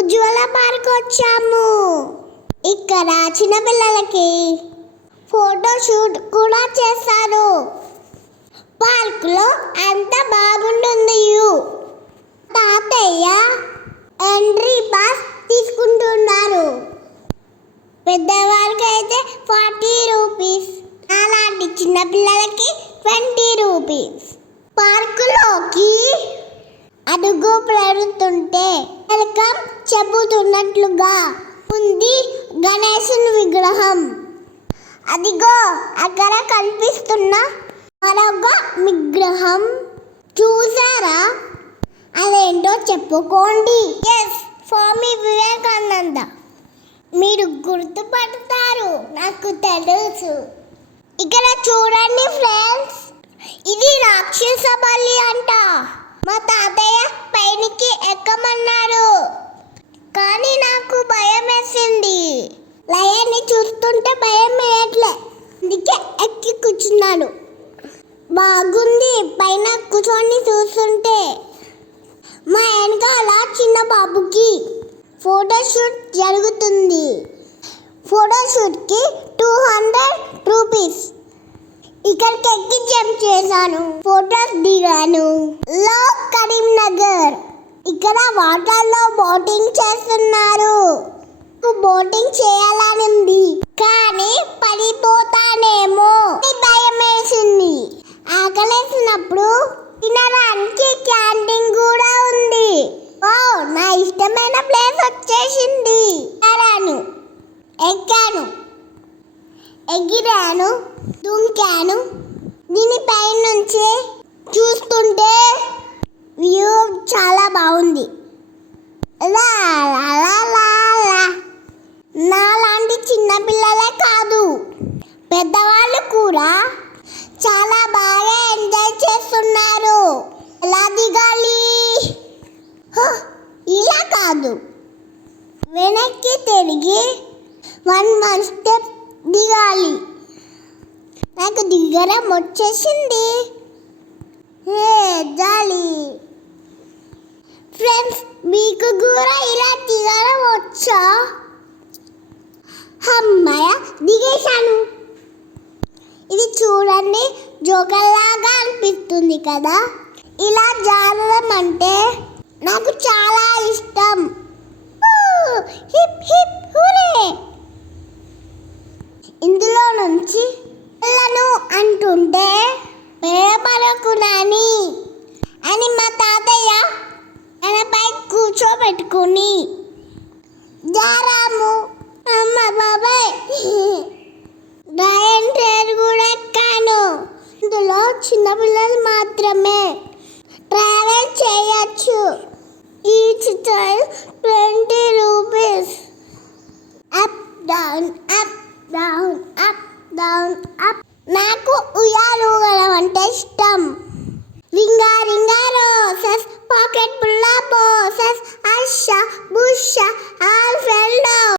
ఉజ్వల park వచ్చాము. ఇక్కడ చిన్నపిల్లలకి ఫోటో షూట్ కూడా చేస్తారు. పార్కులో అంత బాగుంటుంది. తాతయ్య ఎంట్రీ పాస్ తీసుకుంటున్నారు. పెద్దవాళ్ళకి అయితే 40 రూపీస్, అలాంటి చిన్నపిల్లలకి 20 రూపీస్. పార్కులోకి అడుగు పెడుతుంటే వెల్కమ్ చెబుతున్నట్లుగా ఉంది గణేశుని విగ్రహం. అదిగో అక్కడ కనిపిస్తున్న మరొక విగ్రహం చూసారా? అదేంటో చెప్పుకోండి. ఎస్, స్వామి వివేకానంద. మీరు గుర్తుపడతారు, నాకు తెలుసు. ఇక్కడ చూడండి ఫ్రెండ్స్, ఇది రాక్షస బలి అంట. మా తాతయ్య పైనికి ఎక్కమన్నారు, కానీ నాకు భయం వేసింది. లయన్ని చూస్తుంటే భయం వేయట్లే, అందుకే ఎక్కి కూర్చున్నాను. బాగుంది పైన కూర్చొని చూస్తుంటే. మా వెనకాల చిన్న బాబుకి ఫోటోషూట్ జరుగుతుంది. ఫోటోషూట్కి 200 రూపీస్. ఇక్కడికి ఎక్కి జంప్ చేశాను, ఫోటోస్ దిగాను. లో కరీంనగర్. ఇక్కడ వాటర్లో బోటింగ్ చేస్తున్నారు. బోటింగ్ చేయాలని ఉంది, కానీ పడిపోతానేమో భయం వేసింది. ఆకలేసినప్పుడు తినడానికి క్యాంటీన్ కూడా ఉంది. ఓ, నా ఇష్టమైన ప్లేస్ వచ్చేసింది. ఎక్కాను, ఎగిరాను, దుంకాను. దీనిపై నుంచి చూస్తుంటే వ్యూ చాలా బాగుంది. నాలాంటి చిన్నపిల్లలే కాదు, పెద్దవాళ్ళు కూడా చాలా బాగా ఎంజాయ్ చేస్తున్నారు. ఎలా దిగాలి? ఇలా కాదు, వెనక్కి తిరిగి 1 స్టెప్ దిగాలి. నాకు దిగడం వచ్చేసింది. జాలి ఫ్రెండ్స్, మీకు కూడా ఇలా దిగడం వచ్చా? అమ్మాయ, దిగేశాను. ఇది చూడండి, జోకర్లాగా అనిపిస్తుంది కదా. ఇలా జారడం అంటే నాకు చాలా ఇష్టం. Hip hip hooray. ఇందులో నుంచి వెళ్ళను అంటుంటే భయపడకు నాని అని మా తాతయ్య తనపై కూర్చోబెట్టుకుని జారాము. అమ్మ బాబాయ్, డ్రాయన్ ట్రైన్ కూడా ఎక్కాను. ఇందులో చిన్నపిల్లలు మాత్రమే ట్రావెల్ చేయొచ్చు. ఈ చిత్రం